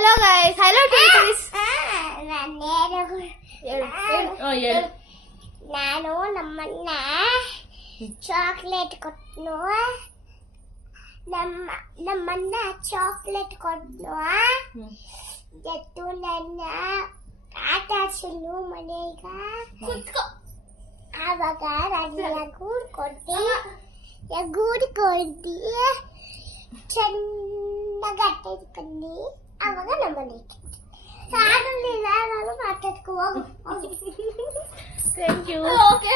Hello guys hello teachers ಹೇಳು ನಾನು ನಮ್ಮನ್ನ ಚಾಕ್ಲೇಟ್ ಕೊಟ್ನು ನಮ್ಮ ನಮ್ಮನ್ನ ಚಾಕ್ಲೇಟ್ ಕೊಟ್ನು ಎತ್ತು ನನ್ನ ಆಟ ಆಡ್ಸಲು ಮನೆಗ ಕುತ್ಕೋ ಆವಾಗ ನಾನು ಯಗೂಡ್ ಕೊಟ್ಟು ಯಗೂಡ್ ಕೊಡ್ದು ಚೆನ್ನಾಗಿ ಆಟ ಇಟ್ಕೊಂಡು ಆವಾಗ ನಮ್ಮ ಮನೆಗೆ ನಾನು ಮಾತಾಡ್ಕೊ ಥ್ಯಾಂಕ್ ಯು ಓಕೆ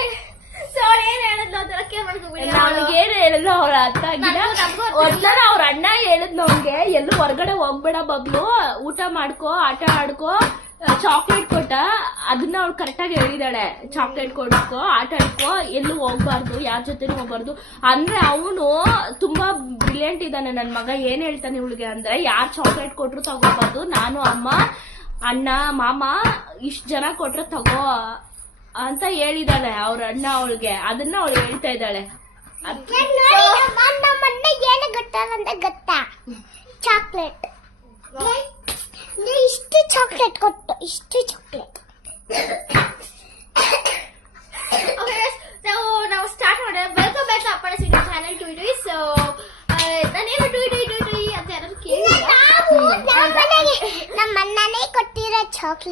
ಹೇಳಿದ್ಲು ಅವ್ರ ಅರ್ಥ ಆಗಿಲ್ಲ ಅವ್ರ ಅಣ್ಣ ಹೇಳಿದ್ ನಮ್ಗೆ ಎಲ್ಲೂ ಹೊರಗಡೆ ಹೋಗ್ಬೇಡ ಬಬ್ಲು ಊಟ ಮಾಡ್ಕೋ ಆಟ ಆಡ್ಕೋ ಚಾಕ್ಲೇಟ್ ಕೊಟ್ಟ. ಅದನ್ನ ಅವ್ಳು ಕರೆಕ್ಟಾಗಿ ಹೇಳಿದಾಳೆ. ಚಾಕ್ಲೇಟ್ ಕೊಡ್ಕೋ ಆಟ ಆಡ್ಕೋ, ಎಲ್ಲೂ ಹೋಗ್ಬಾರ್ದು, ಯಾರ ಜೊತೆನೂ ಹೋಗ್ಬಾರ್ದು. ಅಂದ್ರೆ ಅವನು ತುಂಬಾ ಬ್ರಿಲಿಯಂಟ್ ಇದ್ದಾನೆ ನನ್ನ ಮಗ. ಏನ್ ಹೇಳ್ತಾನೆ ಇವಳಿಗೆ ಅಂದ್ರೆ, ಯಾರ್ ಚಾಕ್ಲೇಟ್ ಕೊಟ್ರು ತಗೋಬಾರ್ದು, ನಾನು, ಅಮ್ಮ, ಅಣ್ಣ, ಮಾಮ, ಇಷ್ಟು ಜನ ಕೊಟ್ರೆ ತಗೋ ಅಂತ ಹೇಳಿದಾಳೆ ಅವ್ರ ಅಣ್ಣ ಅವಳಿಗೆ. ಅದನ್ನ ಅವಳು ಹೇಳ್ತಾ ಇದ್ದಾಳೆ. ಚಾಕ್ಲೇಟ್ ಇಷ್ಟು ಚಾಕ್ಲೇಟ್ ಕೊಟ್ಟು, ಇಷ್ಟು ಚಾಕ್ಲೇಟ್ ಓಕೆ ನಾವು ನಾವು ಸ್ಟಾರ್ಟ್ ಮಾಡೋಣ ವೆಲ್ಕಮ್ ಬ್ಯಾಕ್ ಅಪ್ಪಣ ಸಿಂಗ್ ಚಾನಲ್ ಟು ಇಟ್ ಸೊ ನಾನೇನು ಟು ಇಟ್ ಟು ಟು ಅಂತ ಯಾರಾದ್ರು ಕೇಳಿಲ್ಲ ನಮ್ಮ ಅಣ್ಣನೇ ಕೊಟ್ಟಿರೋ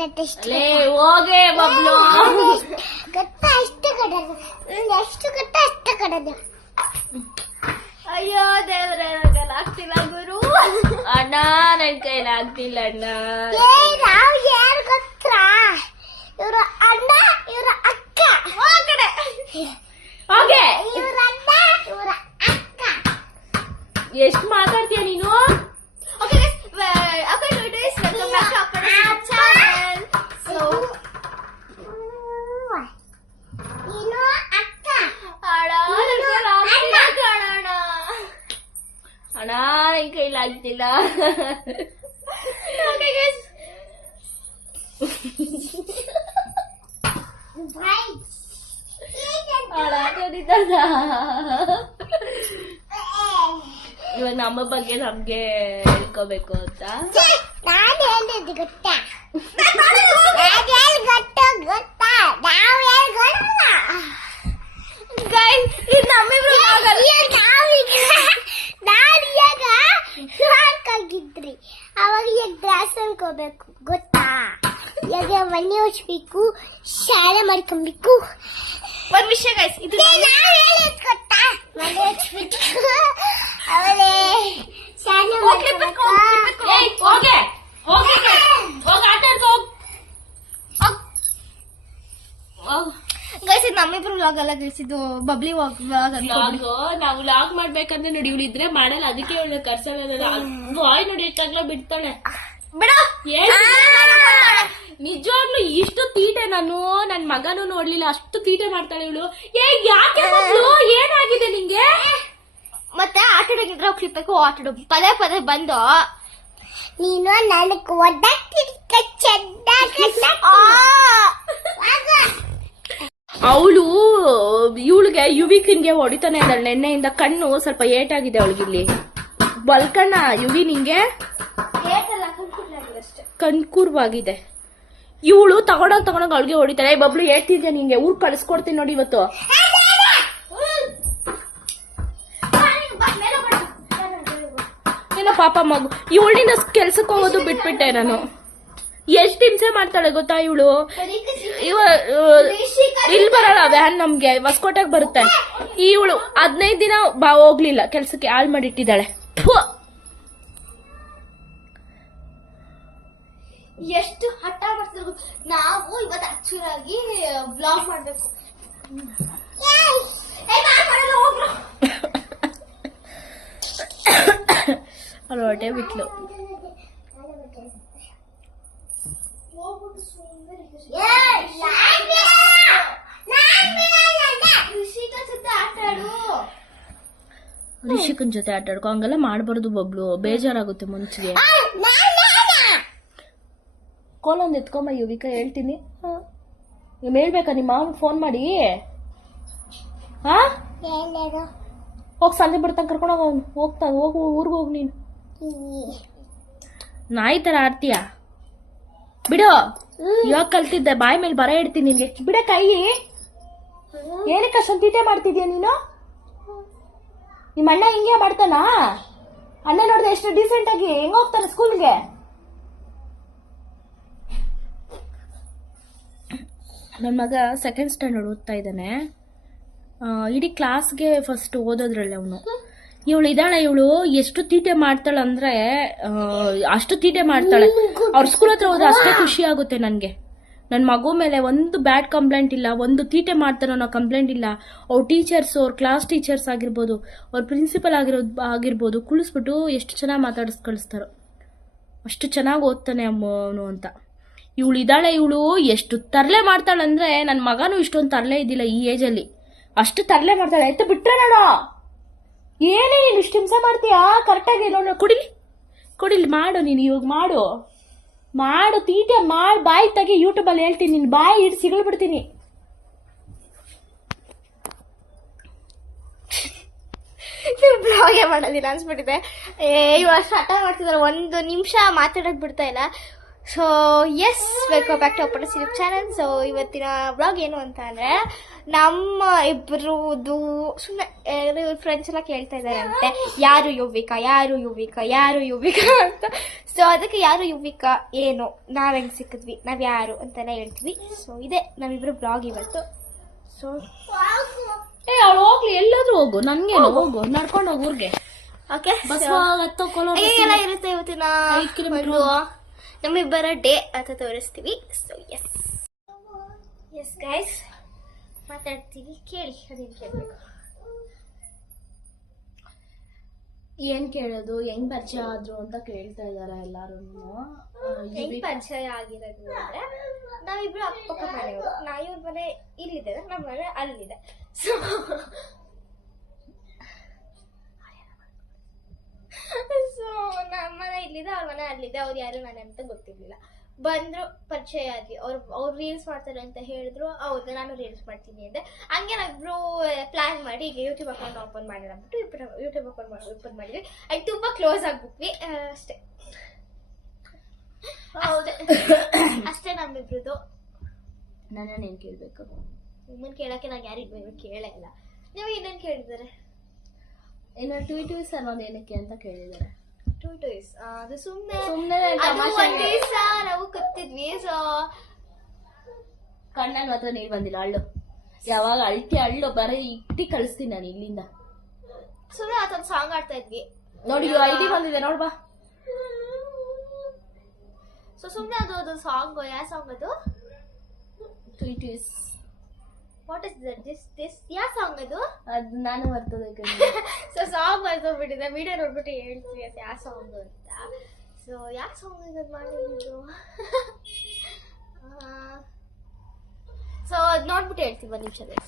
ಚಾಕ್ಲೇಟ್ ಇಷ್ಟು ಲೇ ಹೋಗೆ ಬಬ್ಲು. ಗೊತ್ತಾ ಇಷ್ಟು ಕಡದು ಎಷ್ಟು ಗೊತ್ತಾ ಅಷ್ಟು ಕಡದು ಅಯ್ಯೋ ದೇವ್ರೆ ನನಗೆ ಆಗ್ತಿಲ್ಲ ಗುರು. ಅಣ್ಣ ನನ್ ಕೈಲಿ ಆಗ್ತಿಲ್ಲ ಅಣ್ಣ. ನಾವು ಯಾರು ಗೊತ್ತಾ ಇವ್ರ ಅಣ್ಣ ಇವ್ರ ಅಕ್ಕ ಆ ಕಡೆ ಹೋಗೆ ಇವ್ರ ಅಣ್ಣ ಇವ್ರ ಅಕ್ಕ ಎಷ್ಟ್ ಮಾತಾಡ್ತೀಯ ನೀನು ಓಕೆ ಓಕೆ ಟು ಇಟ್ ಇಸ್ ವೆಲ್ಕಮ್ ಬ್ಯಾಕ್ ಅಪ್ಪಣ ಚಾನಲ್ ಸೊ ನೀನು ಅಕ್ಕ ಅಡ ನನಗೆಲ್ಲ ಆಗ್ತಿಲ್ಲ ಕಣಣ್ಣ ಅಣ್ಣ ನನ್ ಕೈಲಿ ಆಗ್ತಿಲ್ಲ ಓಕೆ ಗೈಸ್ ಅಣ್ಣ ಕರೀತದ. ಇವಾಗ ನಮ್ಮ ಬಗ್ಗೆ ನಮ್ಗೆ ಹೇಳ್ಕೋಬೇಕು ಅಂತ ನಾನು ಹೇಳಿದ್ದು ಗೊತ್ತಾ ನಾನು ಹೇಳಿ ಗೊತ್ತ ಗೊತ್ತಾ ನಾವು ಹೇಳಿ ಗೊತ್ತಲ್ಲ ಗೈಸ್ ಇದು ನಮ್ಮಿಬ್ರು ನಾವೀಗ ಹಾಕಾಗಿದ್ರಿ ಅವಾಗ ಈಗ ಗ್ಲಾಸ್ ಅನ್ಕೋಬೇಕು. ಗೊತ್ತಾ? ಈಗ ಮನೆ ಹೊಚ್ಬೇಕು ಶಾಲೆ ಮಾಡ್ಕೊಬೇಕು ಒಂದ್ ವಿಷಯ ಗೈಸ್ ಇದು ನಾವು ಹೇಳಿದ್ ಗೊತ್ತಾ ಮನೆ ಹೊಚ್ಬೇಕು ಆಮೇಲೆ ಶಾಲೆ ಹೋಗ್ಲಿ ಬಿಟ್ಕೊ, ಹೋಗ್ಲಿ ಬಿಟ್ಕೊ. ಏಯ್, ಹೋಗೆ ಹೋಗೆ ಹೋಗ್ ಆಟ ಆಡ್ಕೊ ಹೋಗ್. ಹೋಗ್. ಗೈಸ್ ಇದು ನಮ್ಮಿಬ್ರು ವ್ಲಾಗ್ ಅಲ್ಲ ಗೈಸ್ ಬಬ್ಲಿ ವಾಕ್ ವ್ಲಾಗ್ ನಾವು ಲಾಗ್ ಮಾಡ್ಬೇಕಂದ್ರೆ ನೋಡಿ ಇವ್ಳಿದ್ರೆ ಮಾಡಲ್ಲ. ಅದಕ್ಕೆ ಇವಳು ಕರ್ಸಲ್ಲ ಬಾಯ್ ನೋಡಿ ಎಷ್ಟಾಗ್ಲೂ ಬಿಡ್ತಾಳೆ ಬಿಡ. ನಿಜವಾಗ್ಲೂ ಇಷ್ಟು ತೀಟೆ ನಾನು ನನ್ ಮಗನೂ ನೋಡ್ಲಿಲ್ಲ. ಅಷ್ಟು ತೀಟೆ ಮಾಡ್ತಾಳೆ ಇವಳು. ಏ ಯಾಕೆ? ಏನಾಗಿದೆ ನಿಂಗೆ? ಮತ್ತೆ ಆಟ ಆಡೋಗಿದ್ರೆ ಆಟಾಡು ಆಟ ಪದೇ ಪದೇ ಬಂದು. ನೀನು ನನಗೆ ಒದ್ದಾಡ್ತಿದ್ಕ ಚೆನ್ನಾಗಿ ಅವಳು ಇವಳಿಗೆ ಯುವಿಕನ್ಗೆ ಹೊಡಿತಾನೆ ಇದ್ದಾಳೆ. ನೆನ್ನೆಯಿಂದ ಕಣ್ಣು ಸ್ವಲ್ಪ ಏಟಾಗಿದೆ ಅವಳಿಗಿಲ್ಲಿ ಬಲ್ಕಣ್ಣ ಯುವಿ ನಿಂಗೆ? ಕಣ್ಕೂರ್ವಾಗಿದೆ. ಇವಳು ತಗೊಂಡೋಗಿ ತಗೊಂಡೋಗಿ ಅವಳಿಗೆ ಹೊಡಿತಾಳೆ. ಬಬ್ಲು ಹೇಳ್ತಿದ್ದೆ ನಿಂಗೆ? ಊರ್ ಕಳಿಸ್ಕೊಡ್ತೀನಿ ನೋಡಿ ಇವತ್ತು. ಏನೋ ಪಾಪ ಮಗು. ಇವಳಿಂದ ಕೆಲ್ಸಕ್ಕೆ ಹೋಗೋದು ಬಿಟ್ಬಿಟ್ಟೆ ನಾನು. ಎಷ್ಟು ಹಿಂಸೆ ಮಾಡ್ತಾಳೆ ಗೊತ್ತಾ ಇವಳು? ಇವ ಇಲ್ಲಿ ಬರಲ್ಲ ವ್ಯಾನ್ ನಮ್ಗೆ ಹೊಸಕೋಟೆಗೆ ಬರುತ್ತೆ. ಇವಳು ಹದಿನೈದು ದಿನ ಬಾ ಹೋಗ್ಲಿಲ್ಲ ಕೆಲ್ಸಕ್ಕೆ ಹಾಳು ಮಾಡಿಟ್ಟಿದ್ದಾಳೆ. ಎಷ್ಟು ಹಠ ಮಾಡ್ತಿರ್ಬೇಕು ನಾವು ಇವತ್ತು ಆಕ್ಚುಲ್ ಆಗಿ ವ್ಲಾಗ್ ಮಾಡ್ಬೇಕು. ಅವ್ಳು ಹೊಟ್ಟೆ ಬಿಟ್ಲು. ಹೋಗ್ಬಿಟ್ಟು ಸುಮ್ನೆ ರಿಷಿ- ಏಯ್, ನಾನ್ ಬಿಡಲ್ಲ. ನಾನ್ ಬಿಡಲ್ಲ. ರಿಷಿಕಾ ಜೊತೆ ಆಟ ಆಡು ರಿಷಿಕನ್ ಜೊತೆ ಆಟ ಆಡ್ಕೊ ಹಂಗೆಲ್ಲ ಮಾಡ್ಬಾರ್ದು ಬಬ್ಲು. ಬೇಜಾರಾಗುತ್ತೆ ಮುಂಚೆಗೆ. ಕೋಲೊಂದು ಎತ್ಕೊಂಬ ಯುವಿಕ ಹೇಳ್ತೀನಿ. ನೀವು ಹೇಳ್ಬೇಕಾ ನಿಮ್ಮ ಮಾವ ಫೋನ್ ಮಾಡಿ? ಹಾ? ಹೋಗಿ ಸಂಜೆ ಬಿಡ್ತಾನೆ ಕರ್ಕೊಂಡು ಹೋಗ ಹೋಗ್ತಾ ಹೋಗು ಊರಿಗೆ ಹೋಗಿ ನೀನು. ನಾಯಿ ತರ ಆಡ್ತೀಯ? ಬಿಡು. ಇವಾಗ ಕಲ್ತಿದ್ದೆ ಬಾಯಿ ಮೇಲೆ ಬರ ಇಡ್ತೀನಿ ನಿನ್ಗೆ. ಬಿಡ ಕೈ. ಏನಕ್ಕೆ ಅಷ್ಟೊಂದು ತೀಟೆ ಮಾಡ್ತಿದ್ಯಾ ನೀನು? ನಿಮ್ಮ ಅಣ್ಣ ಹಿಂಗೆ ಮಾಡ್ತಾನಾ? ಅಣ್ಣ ನೋಡಿದ್ರೆ ಎಷ್ಟು ಡೀಸೆಂಟ್ ಆಗಿ ಹೆಂಗ್ ಹೋಗ್ತಾನೆ ಸ್ಕೂಲ್ಗೆ ನನ್ನ ಮಗ ಸೆಕೆಂಡ್ ಸ್ಟ್ಯಾಂಡರ್ಡ್ ಓದ್ತಾ ಇದ್ದಾನೆ. ಇಡೀ ಕ್ಲಾಸ್ಗೆ ಫಸ್ಟ್ ಓದೋದ್ರಲ್ಲಿ ಅವನು. ಇವಳು ಇದ್ದಾಳೆ ಇವಳು, ಎಷ್ಟು ತೀಟೆ ಮಾಡ್ತಾಳೆ ಅಂದ್ರೆ ಅಷ್ಟು ತೀಟೆ ಮಾಡ್ತಾಳೆ. ಅವ್ರ ಸ್ಕೂಲ್ ಹತ್ರ ಹೋದ್ರೆ ಅಷ್ಟೇ ಖುಷಿ ಆಗುತ್ತೆ ನನಗೆ. ನನ್ನ ಮಗು ಮೇಲೆ ಒಂದು ಬ್ಯಾಡ್ ಕಂಪ್ಲೇಂಟ್ ಇಲ್ಲ, ಒಂದು ತೀಟೆ ಮಾಡ್ತಾರೋ ಅನ್ನೋ ಕಂಪ್ಲೇಂಟ್ ಇಲ್ಲ. ಅವ್ರ ಟೀಚರ್ಸ್ ಅವ್ರ ಕ್ಲಾಸ್ ಟೀಚರ್ಸ್ ಆಗಿರ್ಬೋದು, ಅವ್ರ ಪ್ರಿನ್ಸಿಪಲ್ ಆಗಿರೋದು, ಆಗಿರ್ಬೋದು, ಕುಳಿಸ್ಬಿಟ್ಟು ಎಷ್ಟು ಚೆನ್ನಾಗಿ ಮಾತಾಡಿಸ್, ಕಳಿಸ್ತಾರೋ. ಅಷ್ಟು ಚೆನ್ನಾಗಿ ಓದ್ತಾನೆ ಅವನು ಅಂತ. ಇವಳು ಇದ್ದಾಳೆ ಇವಳು, ಎಷ್ಟು ತರಲೆ ಮಾಡ್ತಾಳೆ ಅಂದ್ರೆ ನನ್ನ ಮಗನೂ ಇಷ್ಟೊಂದು ತರಲೆ ಇದ್ದಿಲ್ಲ ಈ ಏಜಲ್ಲಿ ಅಷ್ಟು ತರಲೆ ಮಾಡ್ತಾಳೆ, ಆಯ್ತು ಬಿಟ್ರೆ ನಾನು ಏನೇ ನೀನು ಇಷ್ಟು ಹಿಂಸೆ ಮಾಡ್ತೀಯಾ? ಕರೆಕ್ಟಾಗಿ ನೋಡೋಣ ಕುಡಿಲಿ. ಕುಡಿಲಿ, ಮಾಡು ನೀನು, ಇವಾಗ ಮಾಡು. ಮಾಡು, ತೀಟೆ ಮಾಡ್, ಬಾಯಿ ಯೂಟ್ಯೂಬ್ ಯೂಟ್ಯೂಬಲ್ಲಿ ಹೇಳ್ತೀನಿ, ನಿನ್ ಬಾಯಿ ಹಿಡಿದು ಸಿಗಲ್ ಬಿಡ್ತೀನಿ ಬ್ಲಾಗೇ ಮಾಡೋದಿಲ್ಲ ಅನ್ಸ್ಬಿಟ್ಟಿದೆ. ಏ, ಇವಾಗ ಹಠ ಮಾಡ್ತಿದ್ದಾರೆ ಒಂದು ನಿಮಿಷ ಮಾತಾಡಕ್ ಬಿಡ್ತಾ ಇಲ್ಲ. So yes welcome back to ಅಪ್ಪಟ ಸಿಲಿಪ್ ಚಾನಲ್ ಸೊ ಇವತ್ತಿನ ಬ್ಲಾಗ್ ಏನು ಅಂತ ಅಂದರೆ ನಮ್ಮ ಇಬ್ಬರದು ಸುಮ್ಮನೆ ಫ್ರೆಂಡ್ಸ್ ಎಲ್ಲ ಕೇಳ್ತಾ ಇದ್ದಾರೆ ಅಂತೆ ಯಾರು ಯುವಿಕಾ ಯಾರು ಯುವಿಕಾ ಯಾರು ಯುವಿಕಾ ಅಂತ. ಸೊ ಅದಕ್ಕೆ ಯಾರು ಯುವಿಕಾ ಏನು ನಾವು ಹೆಂಗೆ ಸಿಕ್ಕಿದ್ವಿ ನಾವು ಯಾರು ಅಂತೆಲ್ಲ ಹೇಳ್ತೀವಿ. ಸೊ ಇದೇ ನಾವಿಬ್ಬರು ಬ್ಲಾಗ್ ಇವತ್ತು. ಸೊ ಏ ಅವಳು ಹೋಗ್ಲಿ ಎಲ್ಲಾದ್ರೂ ಹೋಗು. ನನಗೆ ಹೋಗು. ನಡ್ಕೊಂಡು ಹೋಗು ಊರಿಗೆ. ಓಕೆ ಬಸ್ ಹತ್ತೋ ಕೊಲೋ ಇರುತ್ತೆ ಇವತ್ತಿನ ನಮ್ಮಿಬ್ಬರ ಡೇ ಅಂತ ತೋರಿಸ್ತೀವಿ. ಸೊ ಎಸ್ ಎಸ್ ಗೈಸ್ ಮಾತಾಡ್ತೀವಿ ಕೇಳಿ ಅದೇನು ಕೇಳಬೇಕು? ಏನ್ ಕೇಳೋದು? ಹೆಂಗ್ ಪರಿಚಯ ಆದ್ರು ಅಂತ ಕೇಳ್ತಾ ಇದಾರೆ ಎಲ್ಲಾರು ಹೆಂಗ್ ಪರಿಚಯ ಆಗಿರೋದು ಅಂದ್ರೆ ನಾವಿಬ್ರು ಅಕ್ಕಪಕ್ಕ ಮನೆಯವರು. ನಾ ಇವ್ರ ಮನೆ ಇಲ್ಲಿದೆ ನಮ್ಮ ಮನೆ ಅಲ್ಲಿದೆ. ಸೊ ಸೊ ನಮ್ಮ ಮನೆ ಇಲ್ಲಿದೆ ಅವ್ರ ಮನೆ ಅಲ್ಲಿದೆ ಅವ್ರು ಯಾರು ನಾನು ಅಂತ ಗೊತ್ತಿರ್ಲಿಲ್ಲ. ಬಂದರು ಪರಿಚಯ ಆದ್ವಿ. ಅವ್ರು ಅವ್ರು ರೀಲ್ಸ್ ಮಾಡ್ತಾರೆ ಅಂತ ಹೇಳಿದ್ರು ಹೌದು ನಾನು ರೀಲ್ಸ್ ಮಾಡ್ತೀನಿ ಅಂದೆ. ಹಂಗೆ ನಾವಿಬ್ರು ಪ್ಲಾನ್ ಮಾಡಿ ಈಗ ಯೂಟ್ಯೂಬ್ ಅಕೌಂಟ್ ಓಪನ್ ಮಾಡೋಣ ಅಂದ್ಬಿಟ್ಟು ಯೂಟ್ಯೂಬ್ ಓಪನ್ ಮಾಡಿ ಓಪನ್ ಮಾಡಿದ್ವಿ. ಅದು ತುಂಬ ಕ್ಲೋಸ್ ಆಗ್ಬಿಟ್ವಿ. ಅಷ್ಟೇ. ಹೌದು. ಅಷ್ಟೇ ನಮ್ಮಿಬ್ರದ್ದು. ನನ್ನ ಏನ್ ಕೇಳಬೇಕು? ನಿಮ್ಮನ್ನು ಕೇಳಕ್ಕೆ ನಾನು ಯಾರಿಗೂ ಕೇಳೇ ಇಲ್ಲ. ನೀವು ಇನ್ನೇನು ಕೇಳಿದ್ದಾರೆ ಇನ್ನು ಟ್ವೀಟ್ ಅನ್ನೋದು ಏನಕ್ಕೆ ಅಂತ ಕೇಳಿದಾರೆ ಟೂ ಟೂಸ್ ಅದು ಸುಮ್ಮನೆ ಸುಮ್ನೆ ಅದು ತಮಾಷೆಗೆ. ಒಂದ್ ದಿವಸ ನಾವು ಕತ್ತಿದ್ವಿ ಸೊ ಕಣ್ಣಲ್ಲಿ ಮಾತ್ರ ನೀರ್ ಬಂದಿಲ್ಲ ಅಳ್ಳು. ಯಾವಾಗ ಅಳ್ತಿ ಅಳ್ಳು ಬರೀ ಇಟ್ಟಿ ಕಳಿಸ್ತೀನಿ ನಾನು ಇಲ್ಲಿಂದ. ಸುಮ್ಮನೆ ಅದೊಂದು ಸಾಂಗ್ ಆಡ್ತಾ ಇದ್ವಿ. ನೋಡಿ ಐಡಿ ಬಂದಿದೆ ನೋಡ್ಬಾ ಸೊ ಸುಮ್ಮನೆ ಅದು ಅದು ಸಾಂಗ್ ಯಾವ ಸಾಂಗ್ ಅದು? Tweet what is this this ಯಾವ ಸಾಂಗ್ ಅದು? ಅದು ನಾನು ಬರ್ತದೆ ಸೊ ಸಾಂಗ್ ಬರ್ದೋಗ್ಬಿಟ್ಟಿದೆ. ವಿಡಿಯೋ ನೋಡ್ಬಿಟ್ಟು ಹೇಳ್ತೀವಿ ಅದು ಯಾವ ಸಾಂಗ್ ಅಂತ. ಸೊ ಯಾವ ಸಾಂಗ್ ಇದು ಮಾಡಿದ್ದು? ಸೊ ಅದು ನೋಡ್ಬಿಟ್ಟು ಹೇಳ್ತೀವಿ ಒಂದು ನಿಮಿಷದಲ್ಲಿ.